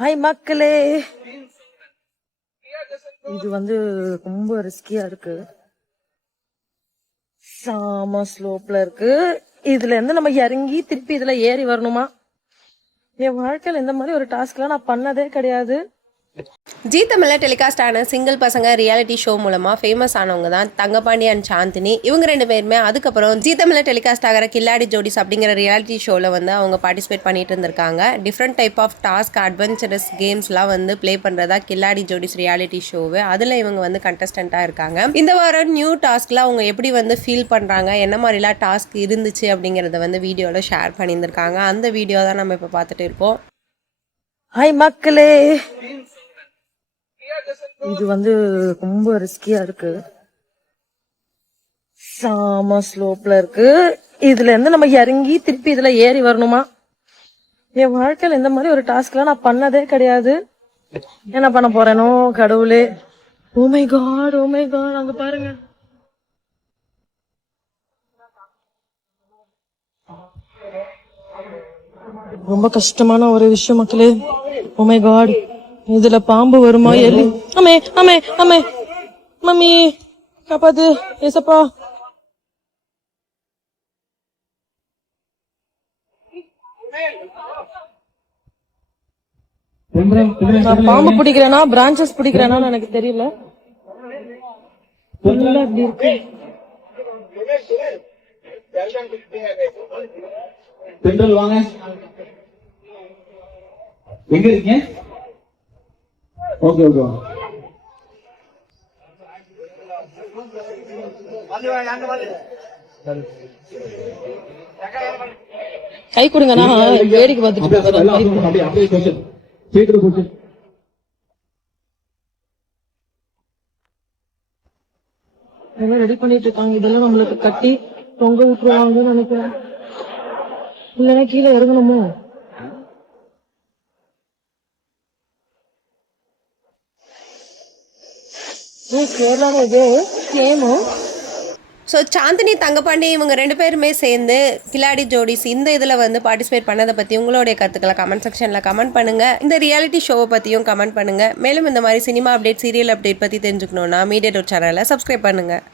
Hi மக்களே, இது ரொம்ப ரிஸ்கியா இருக்கு. சாம ஸ்லோப்ல இருக்கு. இதுல இருந்து நம்ம இறங்கி திருப்பி இதுல ஏறி வரணுமா? என் வாழ்க்கையில இந்த மாதிரி ஒரு டாஸ்க்லாம் நான் பண்ணதே கிடையாது. ஜீ தமிழில் டெலிகாஸ்ட் ஆன சிங்கிள் பசங்க ரியாலிட்டி ஷோ மூலமாக ஃபேமஸ் ஆனவங்க தான் தங்கபாண்டி அண்ட் சாந்தினி. இவங்க ரெண்டு பேருமே அதுக்கப்புறம் ஜீ தமிழில் டெலிகாஸ்ட் ஆகிற கில்லாடி ஜோடிஸ் அப்படிங்கிற ரியாலிட்டி ஷோவில் அவங்க பார்ட்டிசிபேட் பண்ணிட்டு இருந்திருக்காங்க. Different type of task, adventurous கேம்ஸ்லாம் ப்ளே பண்ணுறதா கில்லாடி ஜோடிஸ் ரியாலிட்டி ஷோவு. அதில் இவங்க கண்டஸ்டண்ட்டாக இருக்காங்க. இந்த வாரம் நியூ டாஸ்கில் அவங்க எப்படி ஃபீல் பண்ணுறாங்க, என்ன மாதிரிலாம் டாஸ்க் இருந்துச்சு அப்படிங்கிறத வீடியோவில் ஷேர் பண்ணியிருந்திருக்காங்க. அந்த வீடியோ தான் நம்ம இப்போ பார்த்துட்டு இருக்கோம். ஹாய் மக்களே, இது ரொம்ப ரிஸ்கியா இருக்கு. சாம ஸ்லோப்ல இருக்கு. இதுல இருந்து நம்ம இறங்கி திருப்பி இதுல ஏறி வரணுமா? என் வாழ்க்கையில இந்த மாதிரி ஒரு டாஸ்க்லாம் நான் பண்ணதே கிடையாது. என்ன பண்ண போறேனோ கடவுளே. Oh my god, oh my god, அங்க பாருங்க. ரொம்ப கஷ்டமான ஒரு விஷயம் மக்களே. ஓ மை காட், இதுல பாம்பு வருமா? எலி? அமே அமே அமே, மம்மி காப்பாத்து, ஏசப்பா. பாம்பு பிடிக்கிறேனா பிரான்சஸ் பிடிக்கிறேனா எனக்கு தெரியல. அப்படி இருக்கு. வாங்க, எங்க இருக்கீங்க? ஓகே ஓகே, கை கொடுங்கண்ணா, வேடிக்கை பார்த்துட்டு ரெடி பண்ணிட்டு இருக்காங்க. இதெல்லாம் நம்மளுக்கு கட்டி தொங்க விட்டுருவாங்கன்னு நினைக்கிறேன். இல்லைன்னா கீழே இறங்கணுமோ? ஸோ சாந்தினி, தங்கபாண்டி இவங்க ரெண்டு பேருமே சேர்ந்து கில்லாடி ஜோடிஸ் இந்த இதில் பார்ட்டிசிபேட் பண்ணதை பற்றி உங்களுடைய கருத்துக்களை கமெண்ட் செக்ஷனில் கமெண்ட் பண்ணுங்கள். இந்த ரியாலிட்டி ஷோவை பற்றியும் கமெண்ட் பண்ணுங்கள். மேலும் இந்த மாதிரி சினிமா அப்டேட், சீரியல் அப்டேட் பற்றி தெரிஞ்சுக்கணுன்னா மீடியா டோர் சேனலை சப்ஸ்கிரைப் பண்ணுங்கள்.